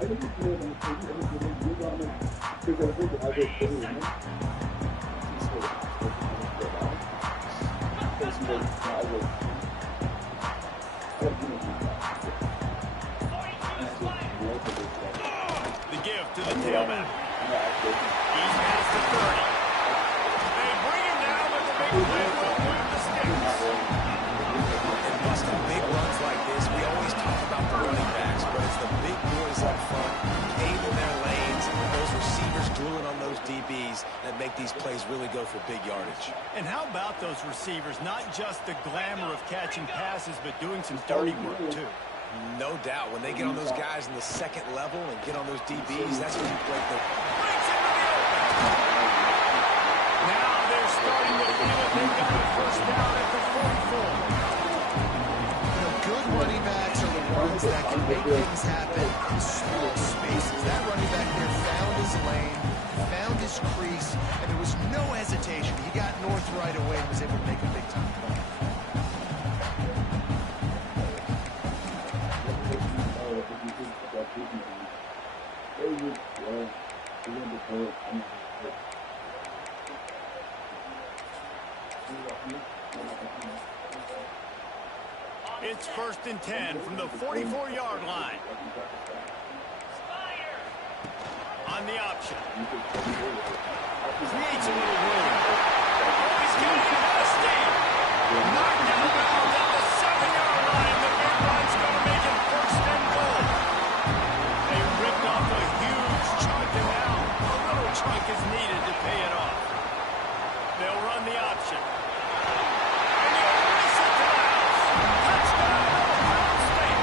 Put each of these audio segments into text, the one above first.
The give to the tailback. He's past the 30. They bring him down, but the big play will move the sticks. And busting big runs like this, we always talk about the running backs, but it's the big boys up front, paving their lanes, those receivers gluing on those DBs that make these plays really go for big yardage. And how about those receivers? Not just the glamour of catching passes, but doing some dirty work, too. No doubt. When they get on those guys in the second level and get on those DBs, that's when you break the... Breaks into the open. Now they're starting to feel it. They've got a first down at the 44. You know, good running backs are the ones that can make things happen in small spaces. That running back there found his lane, found his crease, and there was no hesitation. He got north right away and was able to make a big-time play. It's 1st and 10 from the 44-yard line. On the option. Creates a little room. Oh, he's getting nasty. Knocked out of bounds at the 7-yard line. The big run's going to make it 1st and goal. They ripped off a huge chunk, and now a little chunk is needed to pay it off. They'll run the option. And he'll race it to the house. Touchdown, Ohio State.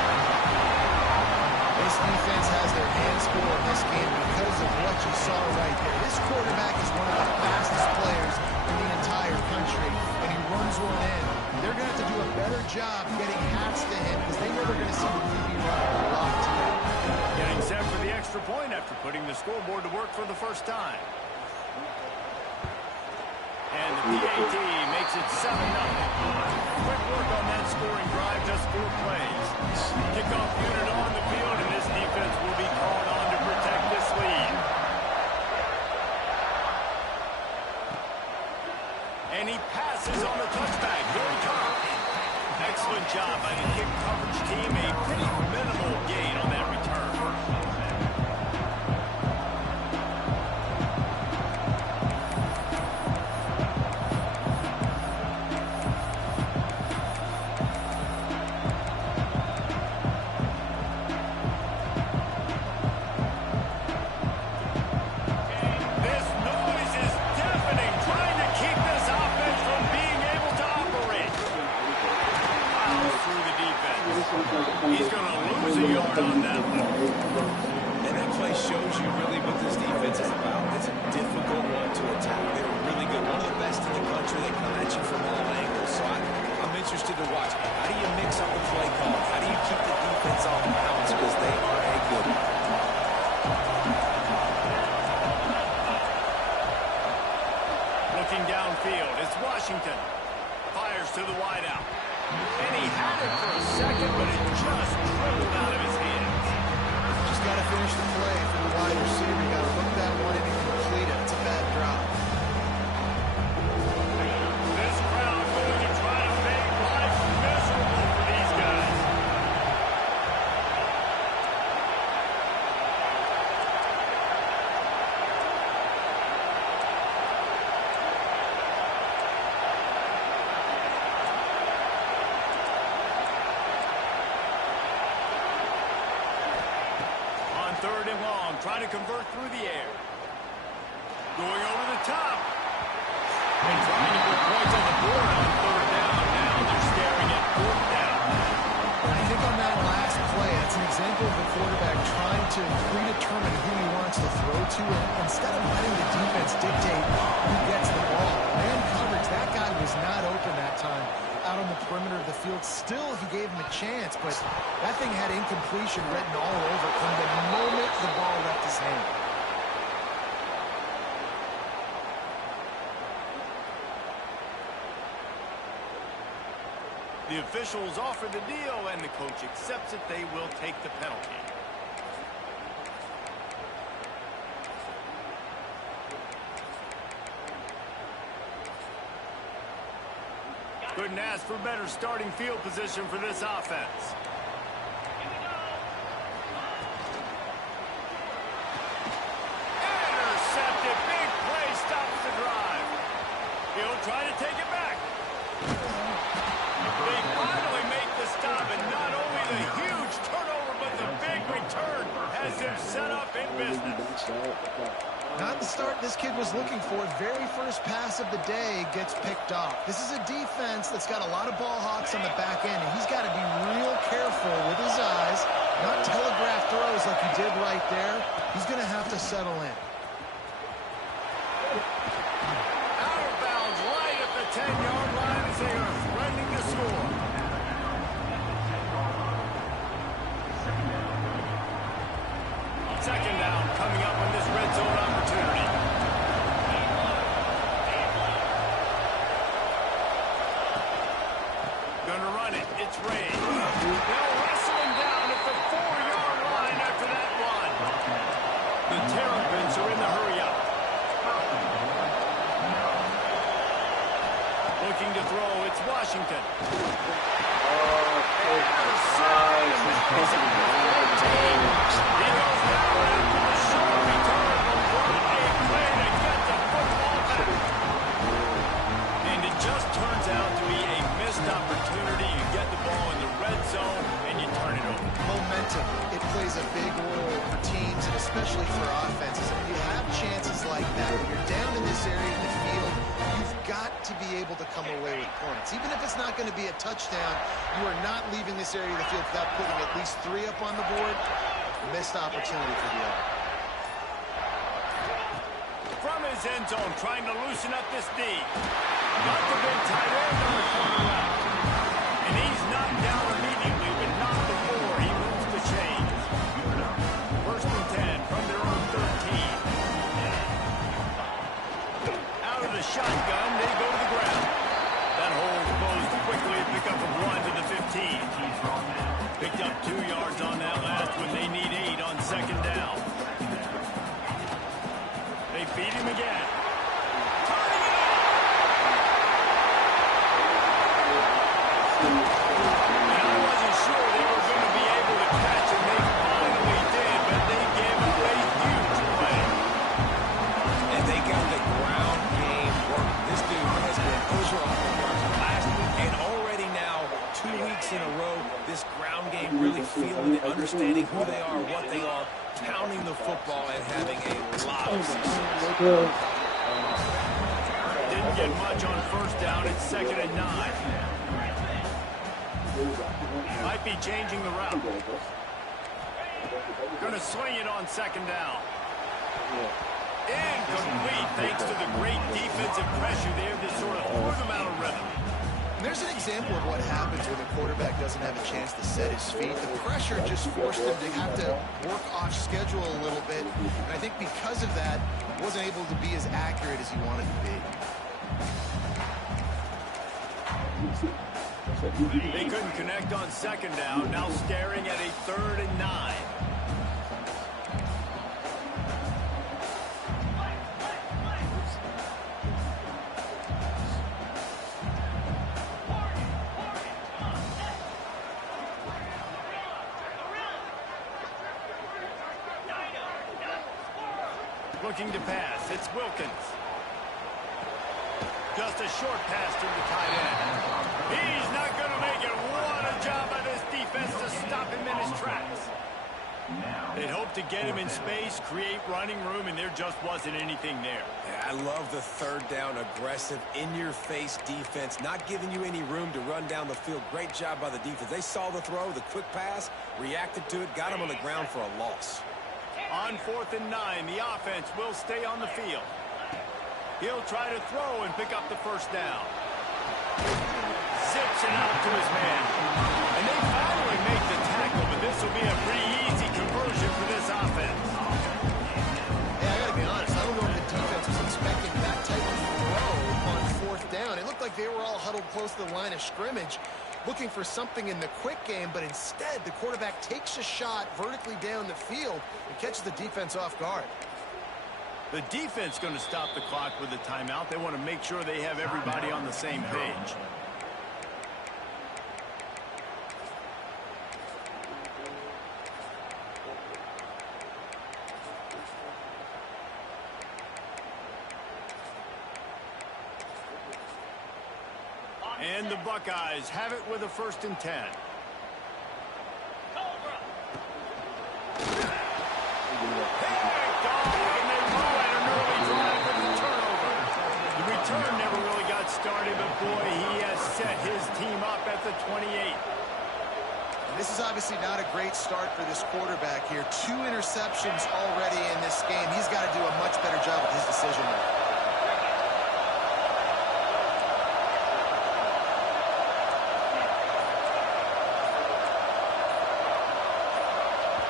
This defense has their hands full in this game because of what you saw right there. This quarterback is one of the fastest players in the entire country, and he runs one in. They're going to have to do a better job getting hats to him because they know they're going to see the QB run a lot today. Getting set for the extra point after putting the scoreboard to work for the first time. And the PAT makes it 7-0. Quick work on that scoring drive, just 4 plays. Kickoff unit on the field, and this defense will be called on to protect this lead. And he passes on the touchback. Here he comes. Excellent job by the kick coverage team. A pretty minimal gain on that return. He's going to lose a yard on that one. And that play shows you really what this defense is about. It's a difficult one to attack. They're really good. One of the best in the country. They come at you from all angles. So I'm interested to watch. How do you mix up the play call? How do you keep the defense off balance? Because they are a good one. Looking downfield, it's Washington. Fires to the wideout. And he had it for a second, but it just dribbled out of his hands. Just got to finish the play for the wide receiver. You got to look that one in and complete it. It's a bad drop. This crowd going to try to make life miserable for these guys. Third and long, trying to convert through the air. Going over the top. And trying to put points on the board on 3rd down. Now they're staring at 4th down. I think on that last play, it's an example of the quarterback trying to predetermine who he wants to throw to, and instead of letting the defense dictate who gets the ball. Man coverage, that guy was not open that time out on the perimeter of the field. Still, he gave him a chance, but that thing had incompletion written all over from the moment the ball left his hand. The officials offer the deal, and the coach accepts it. They will take the penalty. Couldn't ask for better starting field position for this offense. Intercepted. Big play stops the drive. He'll try to take it back. They finally make the stop, and not only the huge turnover, but the big return has him set up in business. Not the start this kid was looking for. Very first pass of the day gets picked off. This is a defense that's got a lot of ball hawks on the back end, and he's got to be real careful with his eyes, not telegraph throws like he did right there. He's going to have to settle in. Out of bounds right at the 10-yard line as they are threatening to score. Second down coming up on this red zone opportunity. Gonna run it. It's Ray. They'll wrestle him down at the 4-yard line after that run. The Terrapins are in the hurry up. Looking to throw. It's Washington. And it just turns out to be a missed opportunity. You get the ball in the red zone and you turn it over. Momentum. It plays a big role for teams and especially for offenses. And if you have chances like that, when you're down in this area of the field, you've got to be able to come away with points. Even if it's not going to be a touchdown, you are not leaving this area of the field without putting at least 3 up on the board. Missed opportunity for the other. From his end zone, trying to loosen up this D. Got the big tight end on the corner route. And he's knocked down immediately, but not before he moves the chains. First and 10 from their own 13. Out of the shotgun, they go to the ground. That hole closed quickly, pick up of 1 to the 15. Picked up 2 yards on that last one. They need 8 on second down. They beat him again. Turning it up. And I wasn't sure they were going to be able to catch him. They finally did, but they gave up a huge play. And they got the ground game working. This dude has been over on the run last week and already now 2 weeks in a row. This ground game really feeling it, understanding who they are, what they are, pounding the football and having a lot of success. Didn't get much on first down. It's second and 9. Might be changing the route. Going to swing it on second down. Incomplete thanks to the great defensive pressure there that sort of threw them out of rhythm. And there's an example of what happens when the quarterback doesn't have a chance to set his feet. The pressure just forced him to have to work off schedule a little bit. And I think because of that, wasn't able to be as accurate as he wanted to be. They couldn't connect on second down. Now staring at a 3rd and 9. Looking to pass. It's Wilkins. Just a short pass to the tight end. He's not going to make it. What a job by this defense to stop him in his tracks. They'd hope to get him in space, create running room, and there just wasn't anything there. Yeah, I love the 3rd down aggressive, in-your-face defense, not giving you any room to run down the field. Great job by the defense. They saw the throw, the quick pass, reacted to it, got him on the ground for a loss. On 4th and 9, the offense will stay on the field. He'll try to throw and pick up the first down. Zips it out to his man. And they finally make the tackle, but this will be a pretty easy conversion for this offense. Yeah, I got to be honest. I don't know if the defense was expecting that type of throw on 4th down. It looked like they were all huddled close to the line of scrimmage, looking for something in the quick game, but instead the quarterback takes a shot vertically down the field and catches the defense off guard. The defense going to stop the clock with a timeout. They want to make sure they have everybody on the same page. And the Buckeyes have it with a 1st and 10. Return never really got started, but boy, he has set his team up at the 28. And this is obviously not a great start for this quarterback here. 2 interceptions already in this game. He's got to do a much better job with his decision making.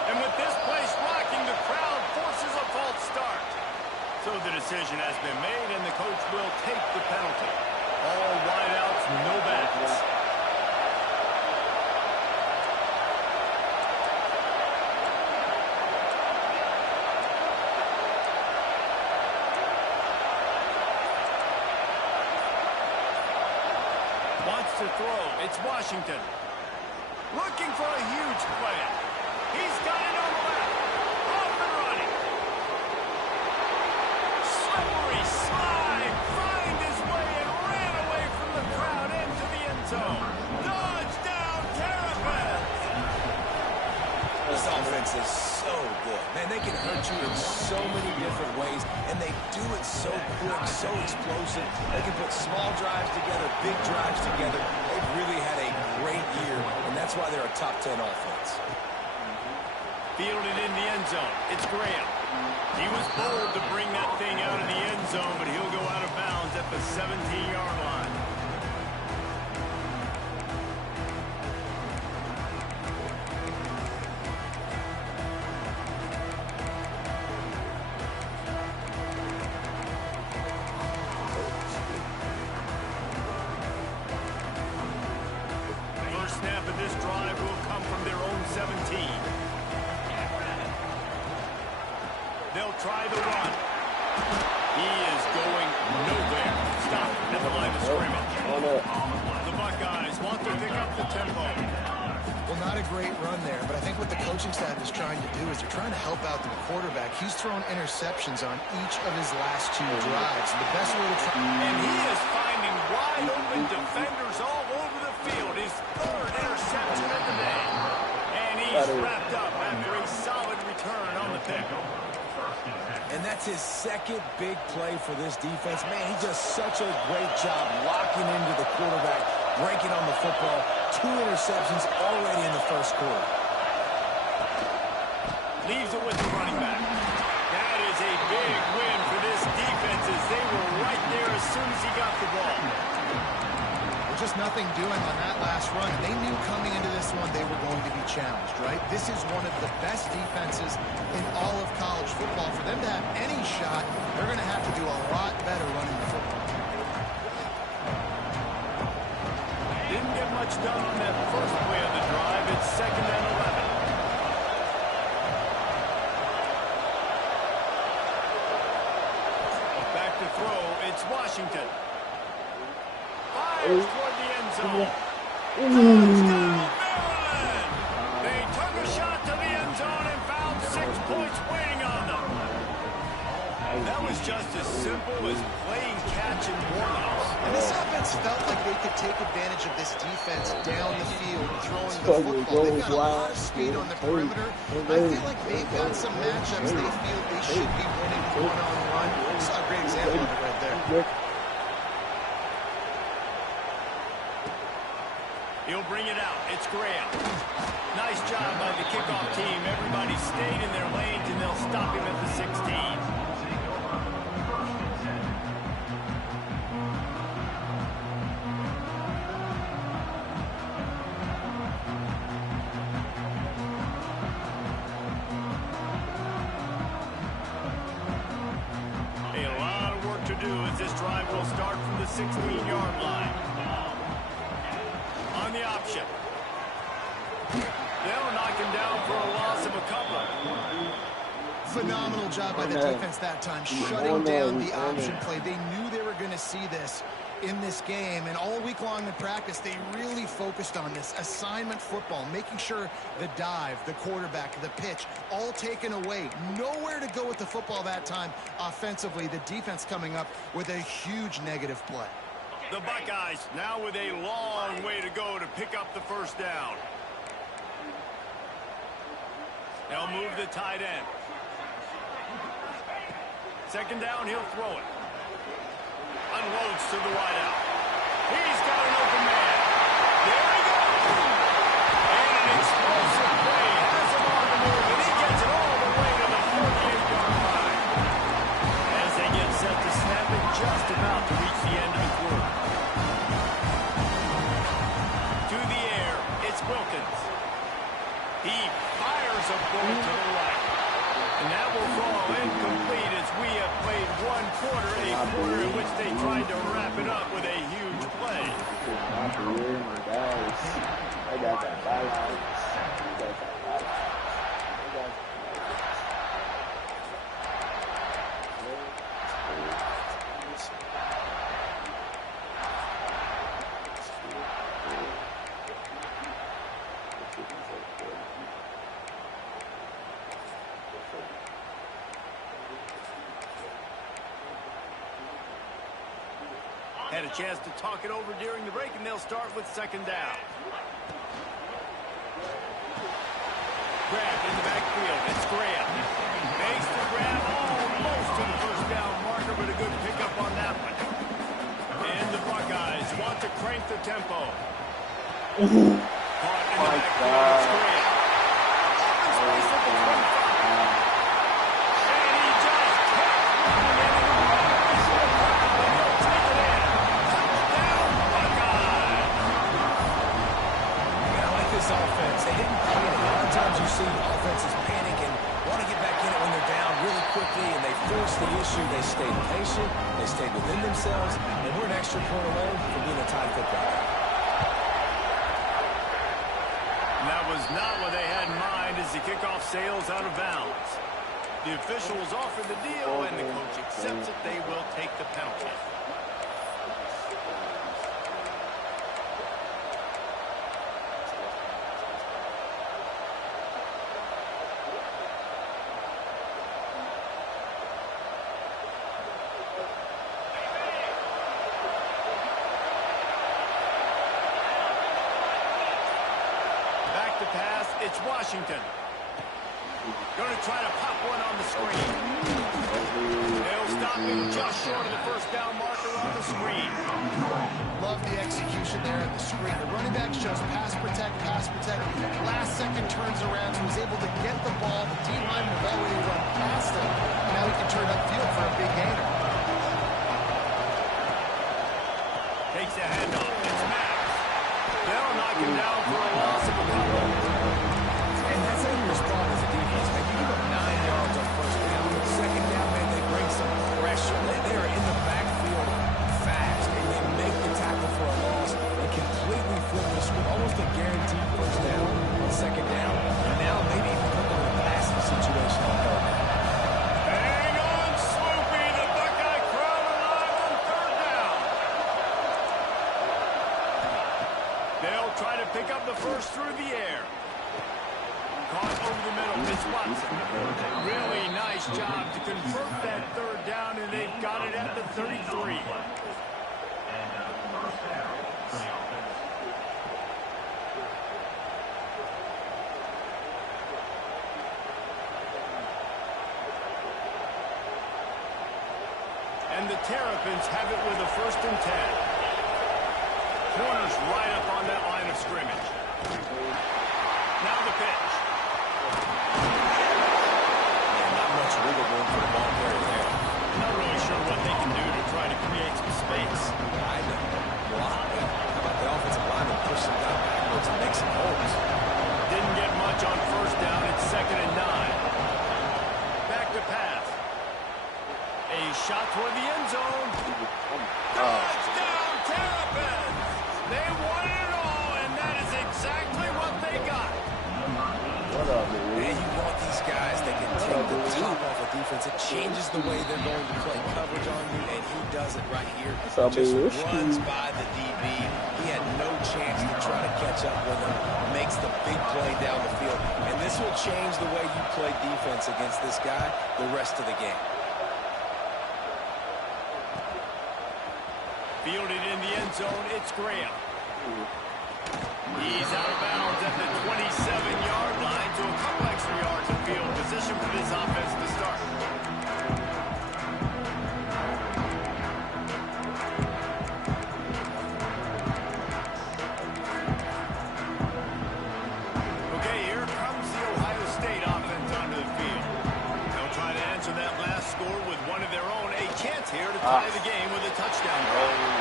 And with this place rocking, the crowd forces a false start. So the decision has been made, and the coach will take the penalty. All wideouts, no backs. Wants to throw. It's Washington. Looking for a huge play. He's got it on the left. Off and running. Slippery slide. Find his way and ran away from the crowd into the end zone. Dodge down, Terps. This offense is so good. Man, they can hurt you in so many different ways, and they do it so quick, so explosive. They can put small drives together, big drives together. They've really had a great year, and that's why they're a top 10 offense. Fielded in the end zone. It's Graham. He was bold to bring that thing out of the end zone, but he'll go out of bounds at the 17-yard line. First snap of this drive will come from their own 17. They'll try the run. He is going nowhere. Stop at the line of scrimmage. The Buckeyes want to pick up the tempo. Well, not a great run there, but I think what the coaching staff is trying to do is they're trying to help out the quarterback. He's thrown interceptions on each of his last 2 drives. The best way to try... And he is finding wide open defenders all over the field. His 3rd interception of the day. And he's wrapped up after a solid return on the pick. And that's his 2nd big play for this defense. Man, he does such a great job locking into the quarterback, breaking on the football. 2 interceptions already in the 1st quarter. Leaves it with the running back. That is a big win for this defense as they were right there as soon as he got the ball. Just nothing doing on that last run. They knew coming into this one they were going to be challenged, right? This is one of the best defenses in all of college football. For them to have any shot, they're going to have to do a lot better running the football. Didn't get much done on that first play of the drive. It's 2nd and 11. Back to throw. It's Washington. Fires toward the end zone. Touchdown, Maryland! They took a shot to the end zone and found 6 points waiting on them. That was just as simple as playing catch and warm-ups. And this offense felt like they could take advantage of this defense down the field, throwing the football. They've got a lot of speed on the perimeter. I feel like they've got some matchups they feel they should be winning one-on-one. Saw a great example of it right there. He'll bring it out. It's Graham. Nice job by the kickoff team. Everybody stayed in their lanes, and they'll stop him at the 16. A lot of work to do as this drive will start from the 16-yard line. On the option. They'll knock him down for a loss of a couple. Phenomenal job by the defense that time, shutting down the option play. They knew they were going to see this in this game, and all week long in practice, they really focused on this assignment football, making sure the dive, the quarterback, the pitch, all taken away. Nowhere to go with the football that time offensively. The defense coming up with a huge negative play. The Buckeyes now with a long way to go to pick up the first down. They'll move the tight end. Second down, he'll throw it. Unloads to the wideout. He's got an open man. There he goes. And an explosive play has him on the move, and he gets it all the way to the 48-yard line. As they get set to snap it, just about to reach the end of the quarter. To the air, it's Wilkins. He fires a ball to the right. And that will fall incomplete as we have played one quarter, a quarter in which they tried to wrap it up with a huge play. I got that balance. Had a chance to talk it over during the break, and they'll start with second down. Grab in the backfield. It's Graham. Makes the grab almost to the first down marker, but a good pickup on that one. And the Buckeyes want to crank the tempo. Caught in the backfield. It's Graham. Open space at the 25. And he just kept running it. Offense. They didn't panic. A lot of times you see offenses panic and want to get back in it when they're down really quickly, and they force the issue. They stayed patient. They stayed within themselves, and we're an extra point away from being a tie football. And that was not what they had in mind as the kickoff sails out of bounds. The officials offer the deal, and the coach accepts it. They will take the penalty. Pass, it's Washington. Going to try to pop one on the screen. They'll stop him just short of the first down marker on the screen. Love the execution there at the screen. The running back shows pass protect, pass protect. Last second turns around, so he's able to get the ball. The D-line will already run past him. Now he can turn upfield for a big gainer. Takes a handoff. It's Max. They'll knock him down for a loss of a couple. And that's how you respond as a defense, man. You give up 9 yards on first down. Second down, man, they bring some pressure. They are in the backfield fast, and they make the tackle for a loss and completely flip the script. Almost a guaranteed first down on second down. And now maybe even put them in a passing situation on third down. Hang on, Swoopy. The Buckeye crowd alive on third down. They'll try to pick up the first through the air. Caught over the middle. It's Watson. Really nice job to convert that third down, and they've got it at the 33. And the Terrapins have it with a 1st and 10. Corners right up on that line of scrimmage. Now the pitch. Yeah, not much wiggle room for the ball carrier there. Not really sure what they can do to try to create some space. I know. Block. How about the offensive lineman push some down backwards and make some holes? Didn't get much on first down. It's 2nd and 9. Back to pass. A shot toward the end zone. Touchdown, Terrapins! They wanted it all, and that is exactly what they got. Man, you want these guys that can take the top off of defense. It changes the way they're going to play coverage on you, and he does it right here. Just runs by the DB. He had no chance to try to catch up with him. Makes the big play down the field. And this will change the way you play defense against this guy the rest of the game. Fielded in the end zone, it's Graham. He's out of bounds at the 27-yard line to a couple extra yards of field position for this offense to start. Okay, here comes the Ohio State offense onto the field. They'll try to answer that last score with one of their own. A chance here to tie the game with a touchdown drive.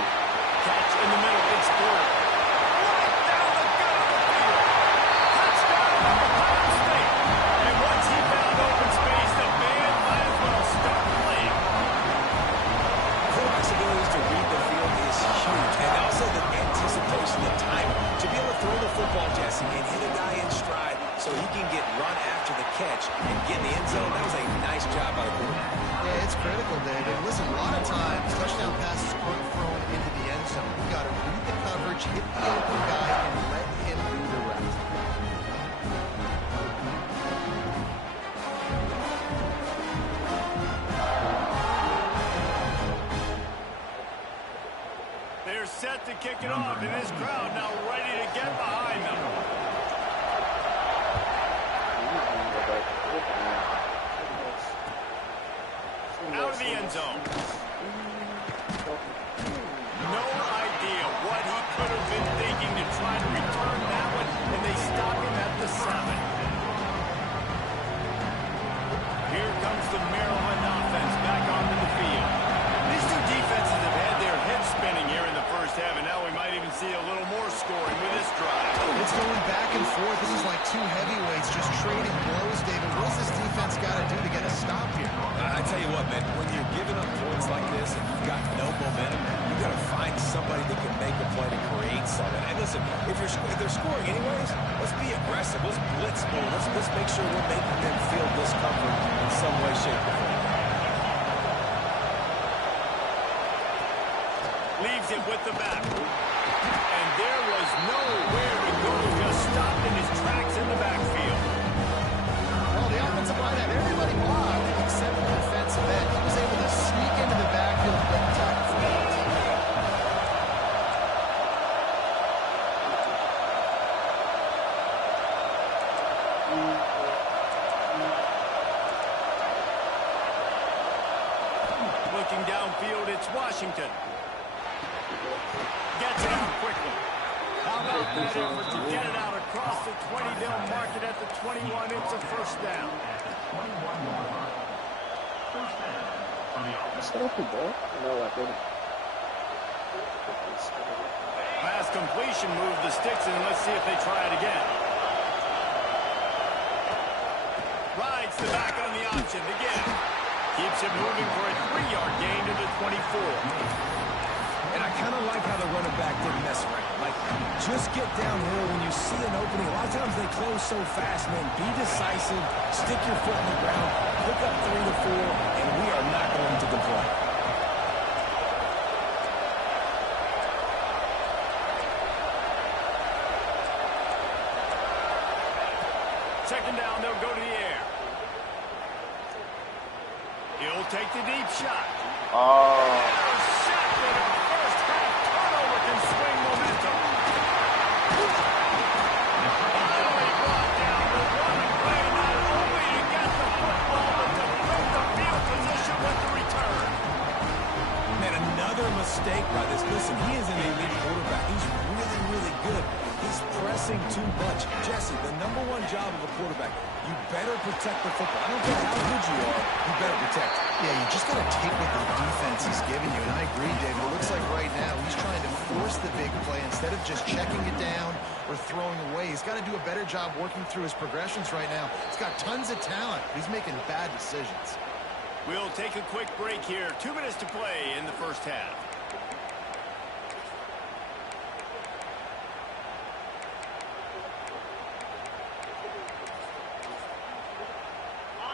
Catch in the middle, it's third. Right down the gut of the field. Touchdown, Ohio State. And once he found open space, the band might as well start playing. Quarterback's ability to read the field is huge, and also the anticipation, the time to be able to throw the football, Jesse, and hit a guy in stride so he can get run after the catch and get in the end zone. That was a nice job by the quarterback. Yeah, it's critical, David. Listen, a lot of times, touchdown passes aren't thrown into the end zone. You got to read the coverage, hit the open guy, and let him do the rest. They're set to kick it off, and this crowd now ready to get behind them. Out of the end zone. No idea what he could have been thinking to try to return that one, and they stop him at the 7. Here comes the Maryland offense back onto the field. These two defenses have had their heads spinning here in the first half, and now we might even see a little more scoring with this drive. It's going back and forth. This is like two heavyweights just trading blows, David. What does this defense got to do to get a stop here? I tell you what, man, when you're giving up points like this and you've got no momentum, you've got to find somebody that can make a play to create something. And listen, if they're scoring anyways, let's be aggressive. Let's blitz more. Let's make sure we're making them feel discomfort in some way, shape, or form. Leaves it with the back. And there was nowhere to go. Just stopped in his tracks in the backfield. Well, the offensive line had everybody blocked except the defensive end. He was able to sneak into the backfield and get the tackle for that. Looking downfield, it's Washington. Gets it out quickly. How about that effort to get it out across the 20? They'll mark it at the 21. It's a first down. Pass completion, move the sticks, and let's see if they try it again. Rides the back on the option again. Keeps it moving for a 3-yard gain to the 24. And I kind of like how the running back didn't mess around. Like, just get downhill when you see an opening. A lot of times they close so fast, man. Be decisive, stick your foot in the ground, pick up 3 to 4, and we are not going to complain. Second down, they'll go to the air. He'll take the deep shot. Shot with a first half turnover can swing momentum. Finally brought down the running play, not only to get the football, but to break the field position with the return. Man, another mistake by this. Listen, he is an elite quarterback. He's really, really good. He's pressing too much. Jesse, the #1 job of a quarterback, you better protect the football. I don't care how good you are, you better protect it. Yeah, you just got to take what the defense is giving you. And I agree, David. It looks like right now he's trying to force the big play instead of just checking it down or throwing away. He's got to do a better job working through his progressions right now. He's got tons of talent. He's making bad decisions. We'll take a quick break here. 2 minutes to play in the first half.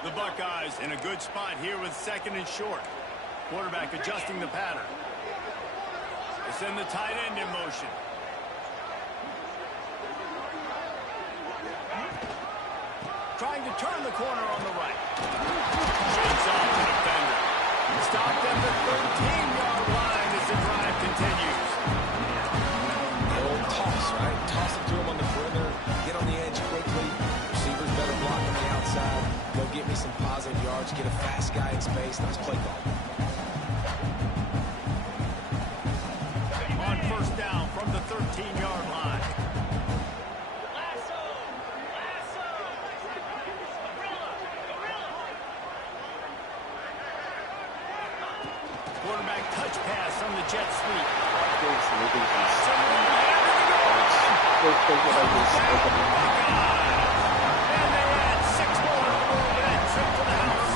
The Buckeyes in a good spot here with 2nd and short. Quarterback adjusting the pattern. They send the tight end in motion. Trying to turn the corner on the right. Shakes off the defender. Stopped at the 13-yard line as the drive continues. coverage, get a fast guy in space. Nice play call. On first down from the 13-yard line. Quarterback touch pass on the jet sweep. And they add 6 more to the road and trip to the house.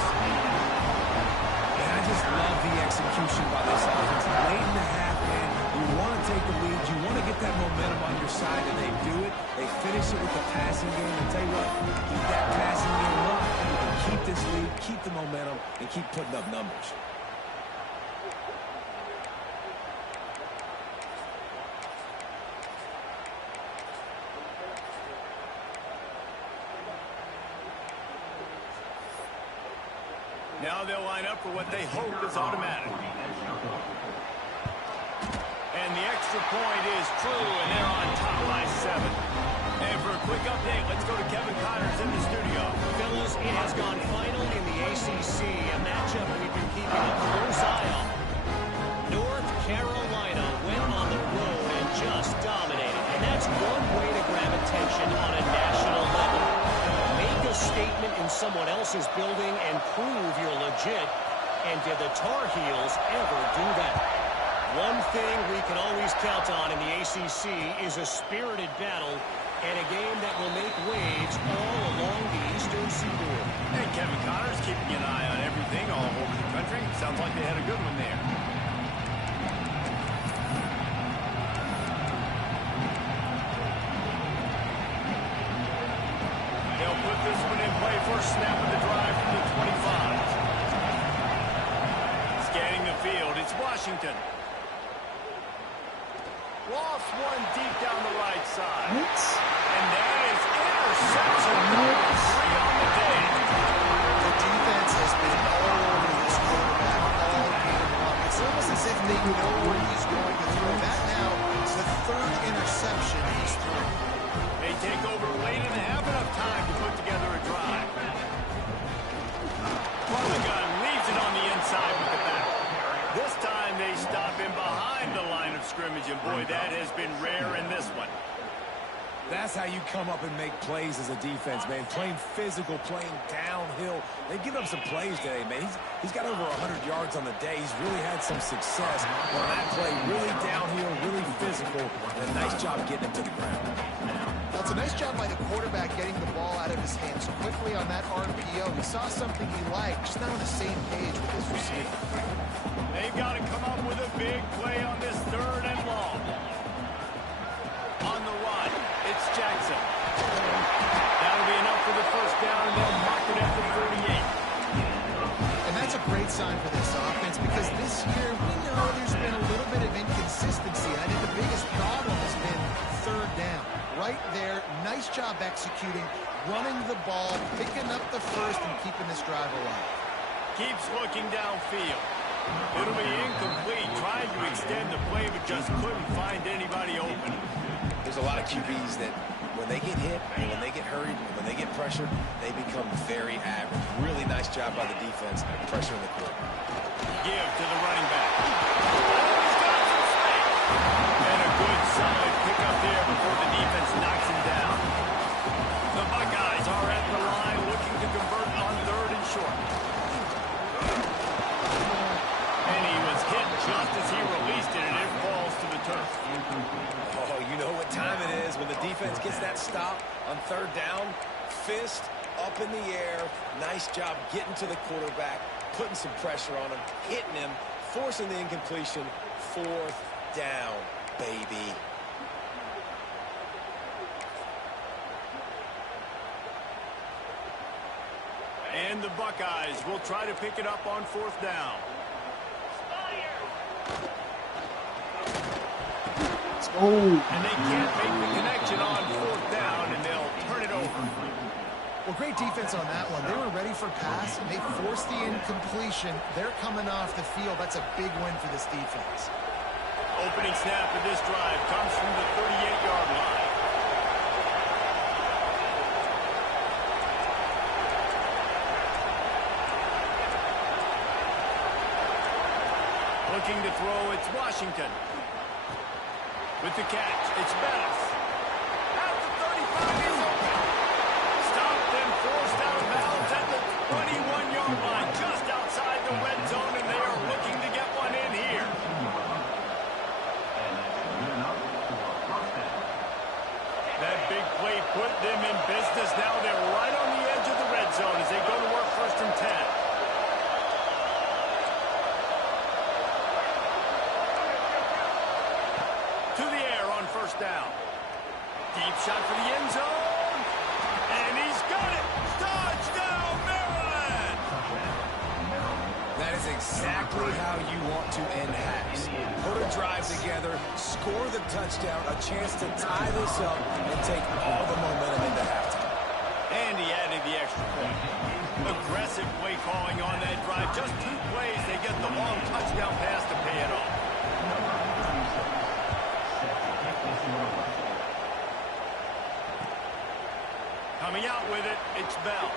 And I just love the execution by this offense. Late in the half, man, you want to take the lead. You want to get that momentum on your side, and they do it. They finish it with the passing game. And tell you what, keep that passing game up. You can keep this lead, keep the momentum, and keep putting up numbers. Now they'll line up for what they hope is automatic. And the extra point is true, and they're on top by 7. And for a quick update, let's go to Kevin Connors in the studio. Fellas, it has gone final in the ACC, a matchup we've been keeping a close eye on. North Carolina went on the road and just dominated, and that's one way to grab attention on a national level. Make a statement in someone else's building and prove you're legit. And did the Tar Heels ever do that? One thing we can always count on in the ACC is a spirited battle and a game that will make waves all along the Eastern Seaboard. And Kevin Connors keeping an eye on everything all over the country. Sounds like they had a good one there. They'll put this one in play first snap of the drive from the 25. Scanning the field, it's Washington. Lost one deep down the right side. And that is interception. 3 on the day. The defense has been all over this quarterback all game long. It's almost as if they know where he's going to throw. That now is the 3rd interception he's thrown. They take over late and have enough time to put together a drive. Gun leaves it on the inside with the back. This time they stop him behind the line of scrimmage, and boy, that has been rare in this one. That's how you come up and make plays as a defense, man. Playing physical, playing downhill. They've given up some plays today, man. He's got over 100 yards on the day. He's really had some success on that play. Really downhill, really physical, and a nice job getting him to the ground. Well, it's a nice job by the quarterback getting the ball out of his hands quickly on that RPO. He saw something he liked, just not on the same page with his receiver. They've got to come up with a big play on this 3rd and long. On the run, it's Jackson. That'll be enough for the first down, and they'll mark it at the 38. And that's a great sign for this offense because this year we know there's been a little bit of inconsistency. I think the biggest problem has been 3rd down. Right there, nice job executing, running the ball, picking up the first, and keeping this drive alive. Keeps looking downfield. It'll be incomplete, trying to extend the play, but just couldn't find anybody open. There's a lot of QBs that when they get hit, and when they get hurried, and when they get pressured, they become very average. Really nice job by the defense, pressuring the quarterback. Give to the running back. He's got some space. And a good, solid pickup there before the defense knocks him down. The Buckeyes are at the line looking to convert on 3rd and short. And he was hit just as he released it, and it falls to the turf. Oh, you know what time it is when the defense gets that stop on 3rd down. Fist up in the air. Nice job getting to the quarterback, putting some pressure on him, hitting him, forcing the incompletion. 4th down, baby. And the Buckeyes will try to pick it up on 4th down. And they can't make the connection on 4th down, and they'll turn it over. Well, great defense on that one. They were ready for pass, and they forced the incompletion. They're coming off the field. That's a big win for this defense. Opening snap of this drive comes from the 38-yard line. Looking to throw, it's Washington. With the catch, it's Bettis. At the 35, he's open. Stopped and forced out of bounds at the 21-yard line, just outside the red zone, and they are looking to get one in here. That big play put them in business. Now they're right on the edge of the red zone as they go to work 1st and 10. To the air on 1st down. Deep shot for the end zone. And he's got it. Touchdown, Maryland! That is exactly how you want to end halves. Put a drive together, score the touchdown, a chance to tie this up, and take all the momentum into halftime. And he added the extra point. Aggressive play calling on that drive. Just 2 plays, they get the long touchdown pass to pay it off. Coming out with it, it's Bell.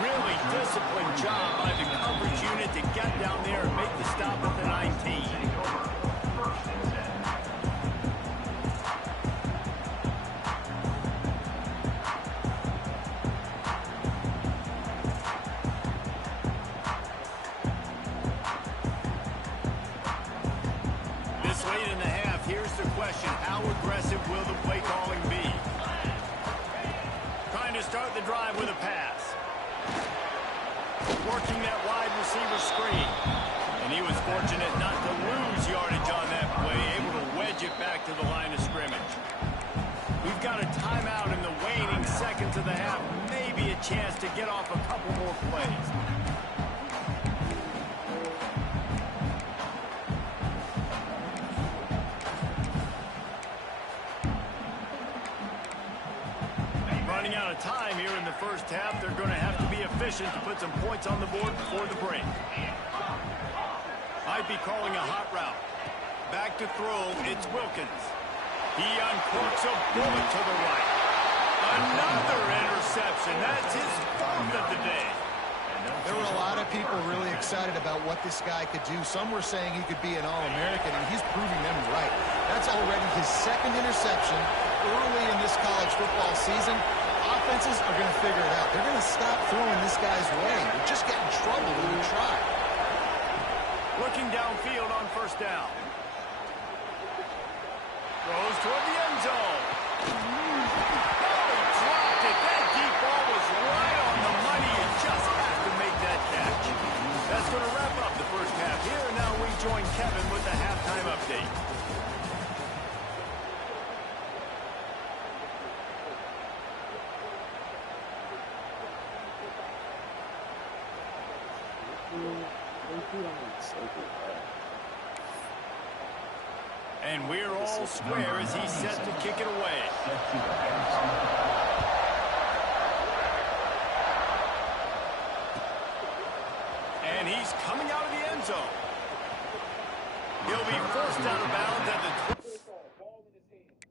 Really disciplined job by the coverage unit to get down there and make the stop at the 19. This late in the half, here's the question. How aggressive will the play calling be? Trying to start the drive with a pass. Working that wide receiver screen. And he was fortunate not to lose yardage on that play, able to wedge it back to the line of scrimmage. We've got a timeout in the waning seconds of the half. Maybe a chance to get off a couple more plays. Running out of time here in the 1st half. They're going to have to be efficient to put some points on the board before the break. Might be calling a hot route. Back to throw, it's Wilkins. He uncorks a bullet to the right. Another interception. That's his 4th of the day. There were a lot of people really excited about what this guy could do. Some were saying he could be an All-American, and he's proving them right. That's already his 2nd interception early in this college football season. Offenses are going to figure it out. They're going to stop throwing this guy's way. They're just getting in trouble when you try. Looking downfield on 1st down. Throws toward the end zone. Dropped it. That deep ball was right on the money. You just have to make that catch. That's going to wrap up the 1st half here. And now we join Kevin with the halftime update. And we're all square as he's set to kick it away. And he's coming out of the end zone. He'll be forced out of bounds at the...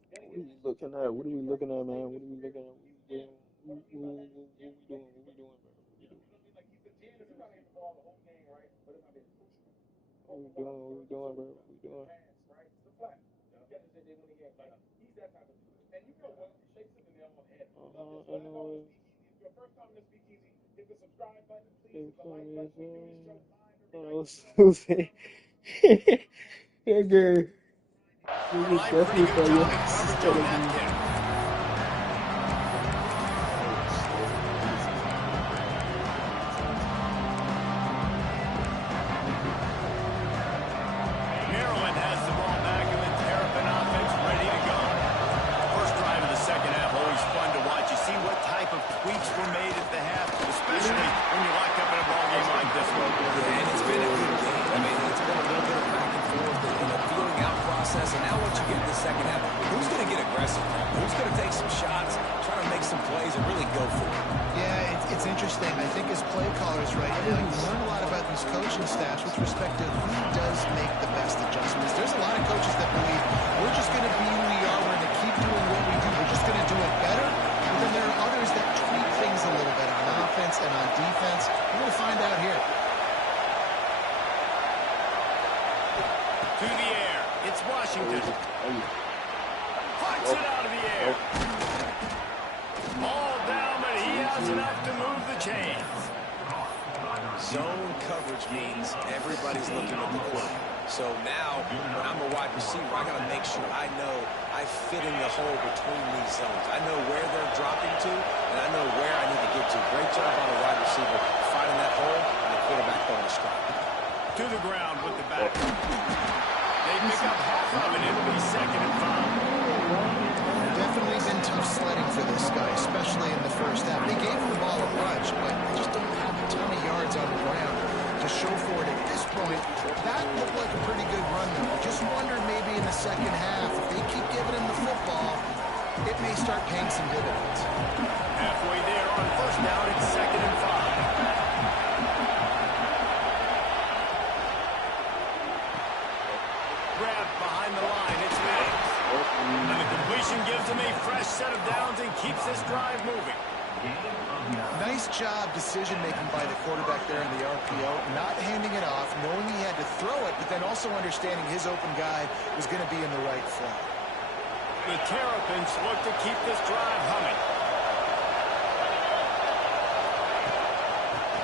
What are you looking at? What are we looking at, man? What are we looking at? What are we doing? What we doing, bro? What we doing? I know it. Nigga. Definitely for you. To the air. It's Washington. Punts it out of the air. Ball down, but he has enough to move the chains. Zone coverage means everybody's looking at the quarterback. So now, when I'm a wide receiver, I got to make sure I know I fit in the hole between these zones. I know where they're dropping to, and I know where I need to get to. Great job on the wide receiver finding that hole, and the quarterback throwing a strike. To the ground with the back. They pick up half of it. It'll be 2nd and 5. Definitely been tough sledding for this guy, especially in the first half. They gave him the ball a bunch, but they just don't have a ton of yards on the ground to show for it at this point. That looked like a pretty good run, though. I just wonder maybe in the second half, if they keep giving him the football, it may start paying some dividends. Halfway there on first down, it's 2nd and 5. Grab behind the line, it's Mims. And the completion gives him a fresh set of downs and keeps this drive moving. Nice job decision-making by the quarterback there in the RPO, not handing it off, knowing he had to throw it, but then also understanding his open guy was going to be in the right flat. The Terrapins look to keep this drive humming.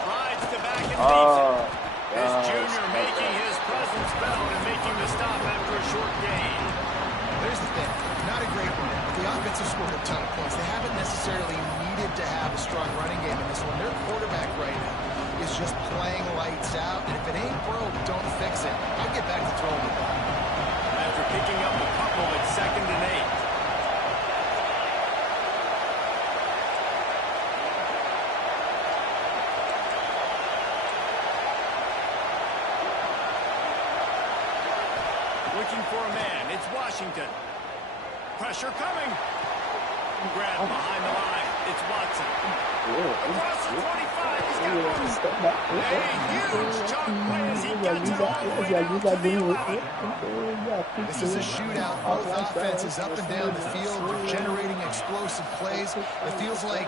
Rides the back and leaves it. This junior making his presence felt and making the stop after a short gain. There's the thing. Not a great run. The offense has scored a ton of points. They haven't necessarily needed to have a strong running game in this one. Their quarterback right now is just playing lights out. And if it ain't broke, don't fix it. I'd get back to throwing the ball. After picking up a couple at 2nd and 8. Looking for a man. It's Washington. Pressure coming. Grab behind the line. It's Watson. Across the 25. He's got one. A huge chunk play as he gets it all the way down to the 11. This is a shootout. Both offenses up and down the field. They're generating explosive plays. It feels like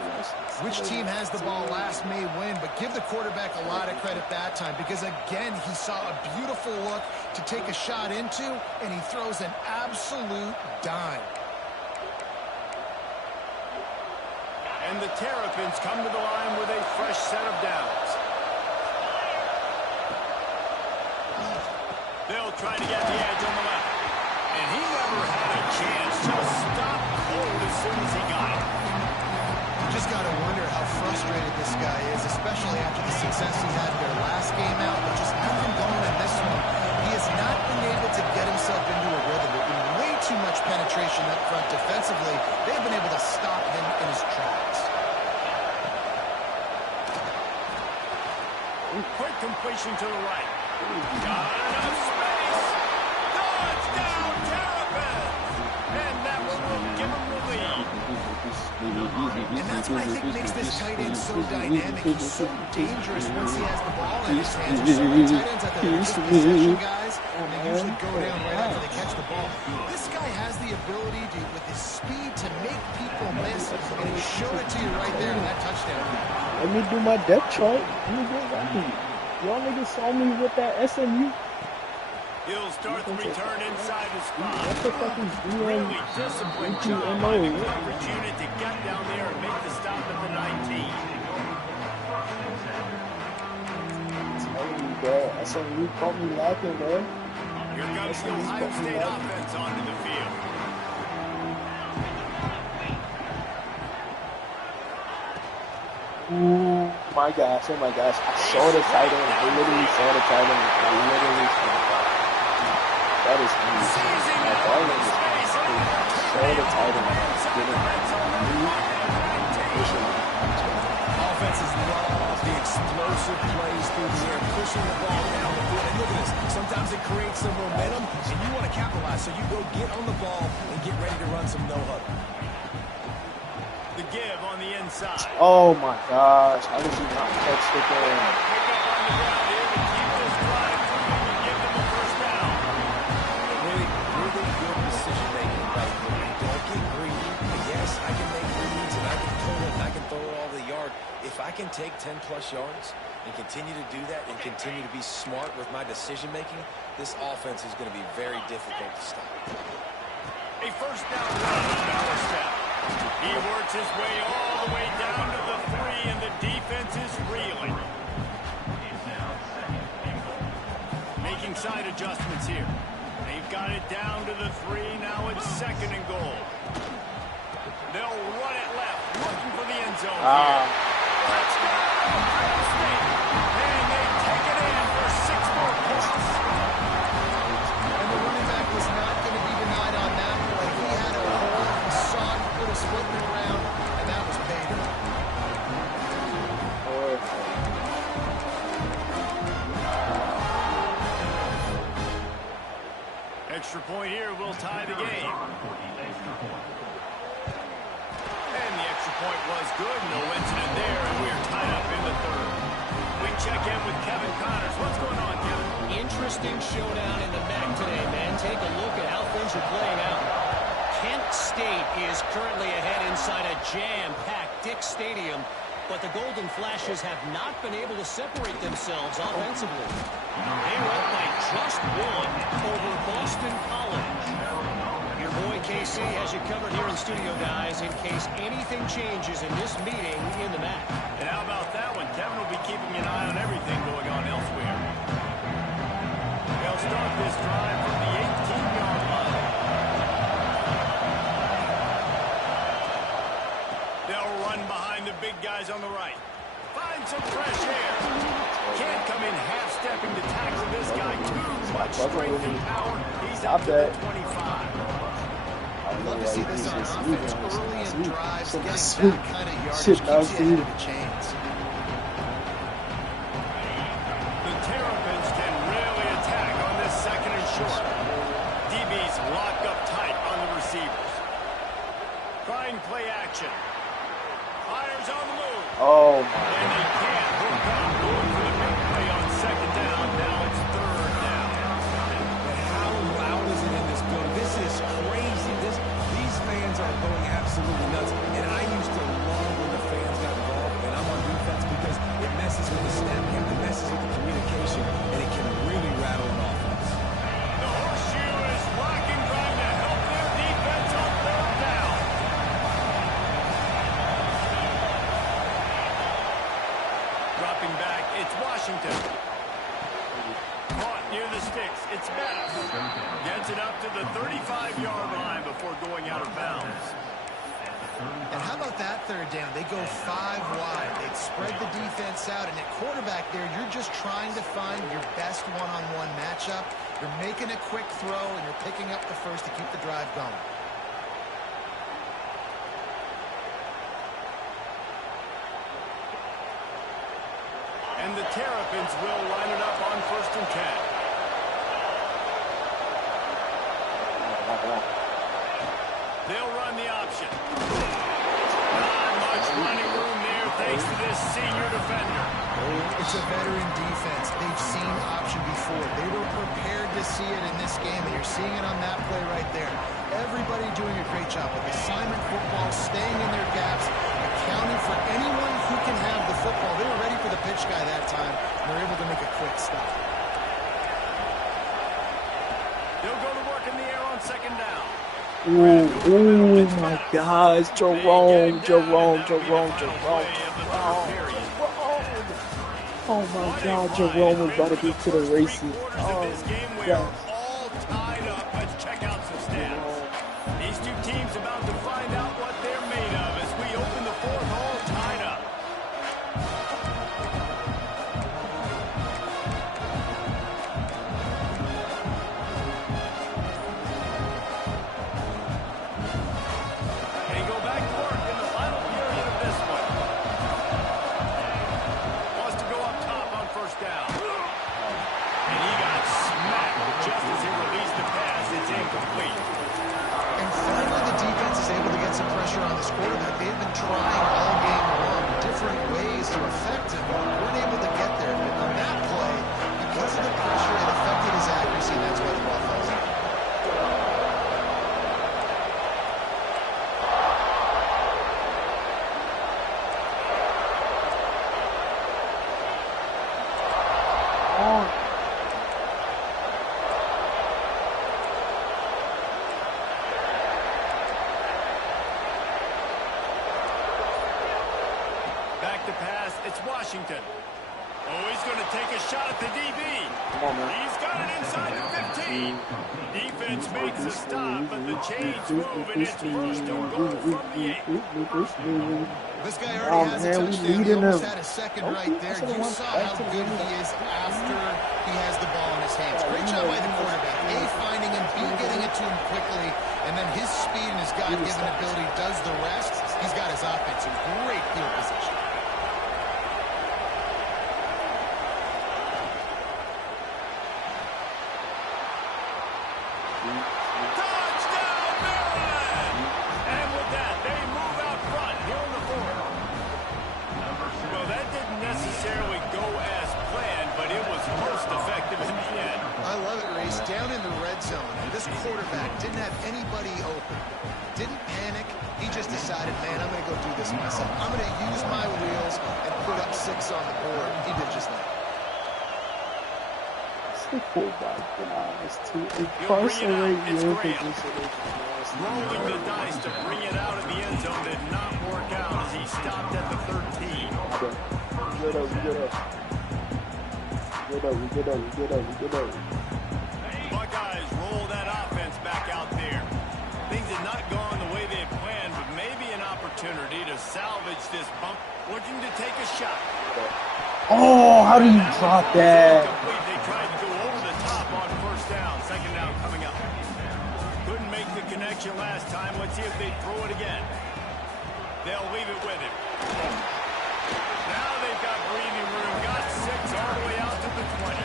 which team has the ball last may win, but give the quarterback a lot of credit that time because, again, he saw a beautiful look to take a shot into, and he throws an absolute dime. And the Terrapins come to the line with a fresh set of downs. They'll try to get the edge on the left. And he never had a chance. Just stopped cold as soon as he got it. You just got to wonder how frustrated this guy is, especially after the success he had in their last game out, but just nothing going in this one. He has not been able to get himself into a rhythm. There's been way too much penetration up front defensively. They've been able to stop him in his tracks. Quick completion to the right. Got enough space. Touchdown, Terrapins! And that one will give him the lead. And that's what I think makes this tight end so dynamic. He's so dangerous once he has the ball in his hands. There's so many tight ends out there that just possession guys, and they usually go down right after they catch the ball. This guy has the ability to, with his speed, to make people miss, and he showed it to you right there in that touchdown. Let me do my depth chart. Let me get ready. Y'all niggas saw me with that SMU. He'll start the return inside the spot. What the fuck is doing? Really disciplined job by the coverage unit to get down there and make the stop at the 19. Telling you, bro. SMU caught me lacking, bro. Here comes the Ohio State offense onto the field. Ooh, my gosh, oh my gosh. I saw the tight end. I literally saw the tight end. I literally saw that. That is easy. My darling is saw the tight end. Offenses love the explosive plays through the air, pushing the ball down the field. And look at this. Sometimes it creates some momentum, and you want to capitalize. So you go get on the ball and get ready to run some no-huddle. The give on the inside. Oh my gosh. How did he not catch the ball? Pick up on the ground here to keep this drive moving and give them the first down. Really good decision making right here. Don't get greedy. Yes, I can make reads and I can pull it and I can throw it all the yard. If if I can take 10-plus yards and continue to do that and continue to be smart with my decision-making, this offense is going to be very difficult to stop. A first down run on the doorstep. He works his way all the way down to the 3, and the defense is reeling. Making side adjustments here. They've got it down to the 3. Now it's 2nd and goal. They'll run it left, looking for the end zone here. Touchdown, Ohio State. And they take it in for 6 more points. And the running back was not going to be denied on that play. He had a hole, he saw it, put his foot in the ground, and that was paid. Extra point here will tie the game. And the extra point was good. No incident there, and we are tied up in the 3rd. We check in with Kevin Connors. What's going on, Kevin? Interesting showdown in the MAC today, man. Take a look at how things are playing out. Kent State is currently ahead inside a jam-packed Dick Stadium, but the Golden Flashes have not been able to separate themselves offensively. They were up by just 1 over Boston College. Your boy KC has you covered here in studio, guys, in case anything changes in this meeting in the MAC. And how about that one? Kevin will be keeping an eye on everything going on elsewhere. They'll start this drive from the 18-yard line. They'll run behind the big guys on the right. Find some fresh air. Can't come in half-stepping to tackle this guy. Too much strength and power. He's up to the 25. I'd love to see this on offense early in drives, getting that kind of yardage keeps you ahead of the chains. The Terrapins can really attack on this 2nd and short. DBs lock up tight on the receivers. Trying play action. Fires on the move. Oh, my. And they can't hook up. Going for the big play on 2nd down. Now it's 3rd down. But how loud is it in this building? This is crazy. These fans are going absolutely nuts. And I used to love when the fans got involved, and I'm on defense because it messes with the snap count, it messes with the communication, and it can really rattle an offense. The horseshoe is rocking, trying to help their defense on 3rd down. Dropping back, it's Washington. Caught near the sticks. It's Bettis. Gets it up to the 35-yard line before going out of bounds. And how about that 3rd down? They go 5 wide. They spread the defense out, and at quarterback there, you're just trying to find your best one-on-one matchup. You're making a quick throw, and you're picking up the first to keep the drive going. And the Terrapins will line it up on 1st and 10. They'll run the option. Not much running room there thanks to this senior defender. It's a veteran defense. They've seen option before. They were prepared to see it in this game, and you're seeing it on that play right there. Everybody doing a great job with assignment football, staying in their gaps, accounting for anyone who can have the football. They were ready for the pitch guy that time, and they're able to make a quick stop. They'll go to work in the air on 2nd down. Oh my gosh, Jerome. Oh my God, Jerome is about to get to the races. Oh, God. All tied up. Let's check out some stats. These two teams about to find out what they're made of as we open the 4th, all tied up. They go back to work in the final period of this one. Wants to go up top on 1st down. And he got smacked just as he released the pass. It's incomplete. And finally, the defense is able to get some pressure on this quarterback. They've been trying all game long different ways to affect him. Weren't able to get there. But on that play, because of the pressure, it affected his accuracy. That's why the ball falls out. on. Back to pass. It's Washington. Oh, he's going to take a shot at the DB. Come on, man. He's got it inside the 15. Defense makes a stop, but the chains move, and it's first and goal from the 8. This guy already has a touchdown. He almost had a second right there. You Okay, saw how good he is after he has the ball in his hands. Great job by the quarterback. A, finding him, B, getting it to him quickly, and then his speed and his God-given ability does the rest. He's got his offense in great field position. Touchdown, Maryland! And with that, they move out front here in the fourth. Well, that didn't necessarily go as planned, but it was most effective in the end. I love it, Reese. Down in the red zone, this quarterback didn't have anybody open. Didn't panic. He just decided, man, I'm going to go do this myself. I'm going to use my wheels and put up 6 on the board. He did just that. Oh my gosh, to Incarcerate your Graham. position. Rolling the dice to bring it out of the end zone did not work out as he stopped at the 13. Get up. Buckeyes roll that offense back out there. Things had not gone the way they had planned, but maybe an opportunity to salvage this bump. Looking to take a shot. Oh, how do you drop that? They tried to go over the top on first down. Second down coming up. Couldn't make the connection last time. Let's see if they throw it again. They'll leave it with him. Now they've got breathing room. Got 6 all the way out to the 20.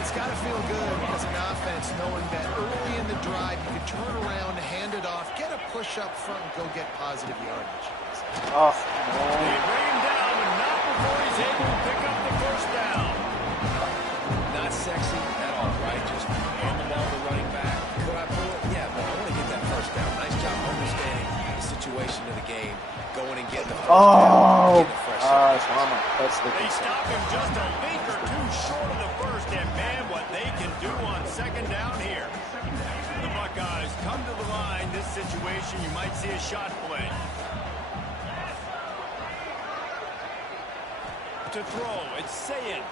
It's got to feel good as an offense knowing that early in the drive you can turn around, hand it off, get a push up front, and go get positive yardage. Oh, They bring him down, but not before he's able to pick up the first down. Not sexy at all, right? Just hand the ball to the running back. Could I pull it? Yeah, but I want to get that first down. Nice job understanding the situation of the game. Going and getting the first down. gosh, mama. That's the They stop him just a league or two short of the first, and man, what they can do on second down here. The Buckeyes come to the line. This situation, you might see a shot play. To throw, it's Sayin.